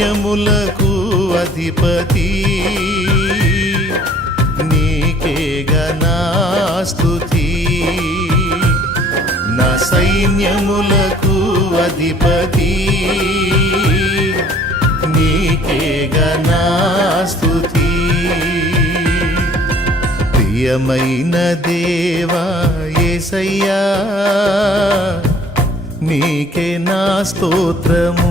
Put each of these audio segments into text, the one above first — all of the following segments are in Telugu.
సైన్యములకు అధిపతి. నీకే గణాస్తుతి నా సైన్యములకు అధిపతి. నీకే గణాస్తుతి ప్రియమైన దేవా ఏసయ్యా నీకే నా స్తోత్రము.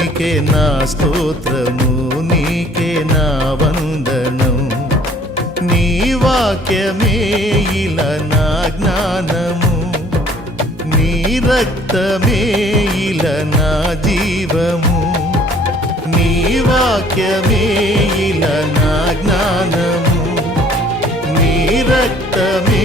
నీకే నా స్తోత్రము నీకే నా వందనం నీ వాక్యమే ఇలా నా జ్ఞానము. నీ రక్తమే ఇలా నా జీవము. నీ వాక్యమే ఇలా నా జ్ఞానము. నీ రక్తమే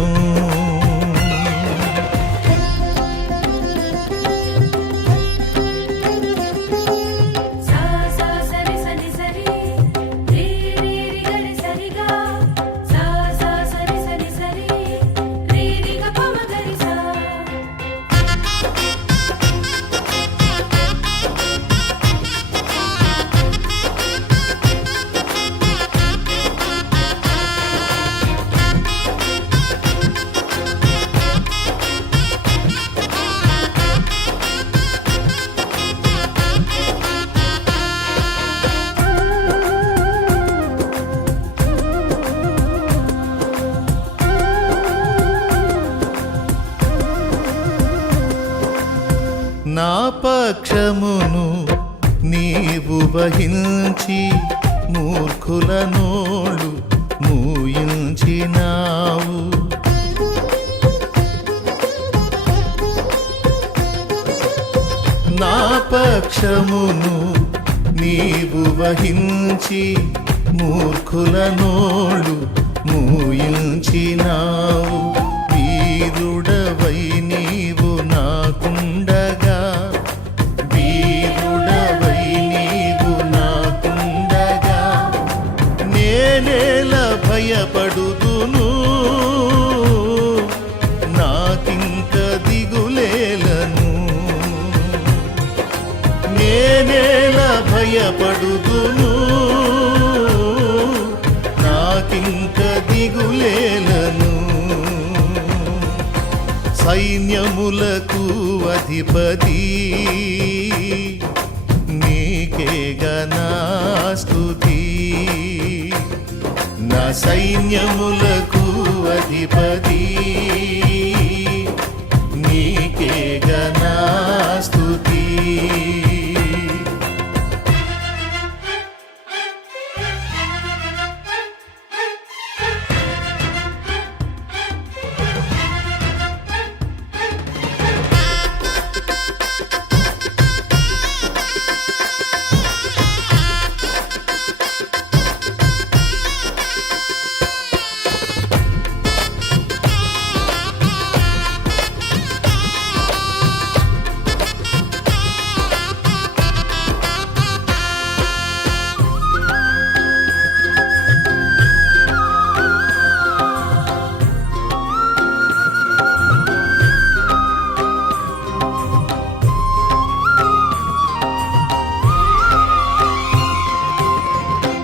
నీవు మూర్ఖుల నోళ్ళు మూయించినావు. నా పక్షమును నీవు వహించి మూర్ఖుల నోళ్ళు మూయించినావు. భయపడుదును. నాకింక దిగులేలను. సైన్యములకు అధిపతి నీకే గణాస్తుతి నా సైన్యములకు అధిపతి నీకే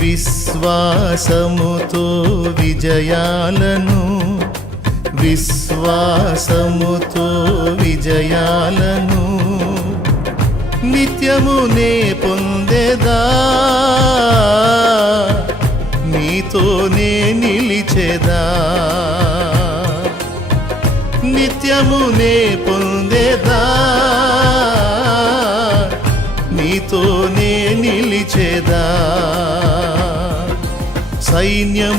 విశ్వాసముతో విజయాలను విశ్వాసముతో విజయాలను నిత్యమునే పొందే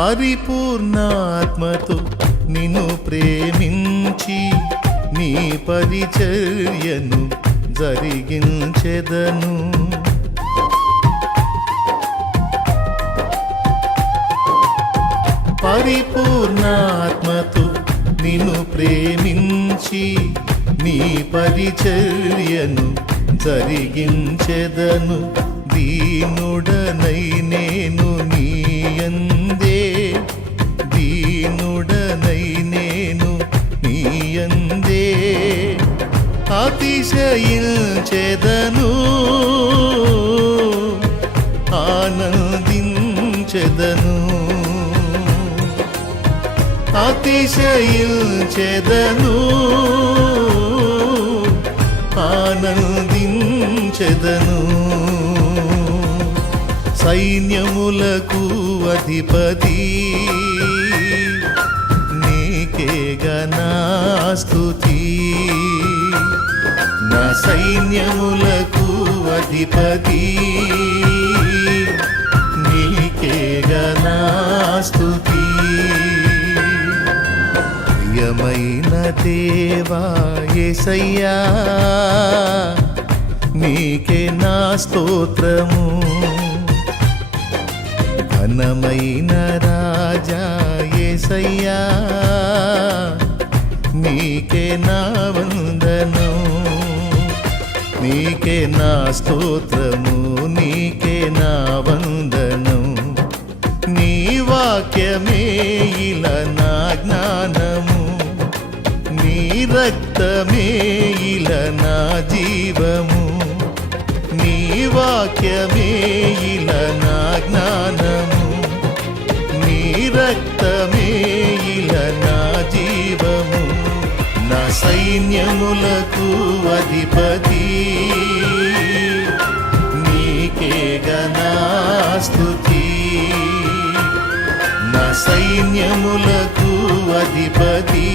పరిపూర్ణాత్మతో నిన్ను ప్రేమించి నీ పరిచర్యను జరిగించెదను. పరిపూర్ణాత్మతో నిన్ను ప్రేమించి నీ పరిచర్యను జరిగించెదను. దీనుడనై నేను నీయందే అతిశయించెదను ఆనందించెదను. అతిశయించెదను ఆనందించెదను. సైన్యములకు అధిపతి నీకే గణాస్తుతి నా సైన్యములకు అధిపతి. నీకే గణాస్తుతి ప్రియమైన దేవా యేసయ్యా నీకే నా స్తోత్రము. ఘనమైన రాజా యేసయ్యా నీకే నా వందనం. నీకే నా స్తోత్రము నీకే నా వందనం నీ వాక్యమే ఇలా నా జ్ఞానము. నీ రక్తమే ఇలా నా జీవము. నీ వాక్యమే ఇలా నా జ్ఞానము. నీ రక్తమే ఇలా నా జీవము. నా సైన్యములకు అధిపతి స్తుతి నా సైన్యములకు అధిపతి.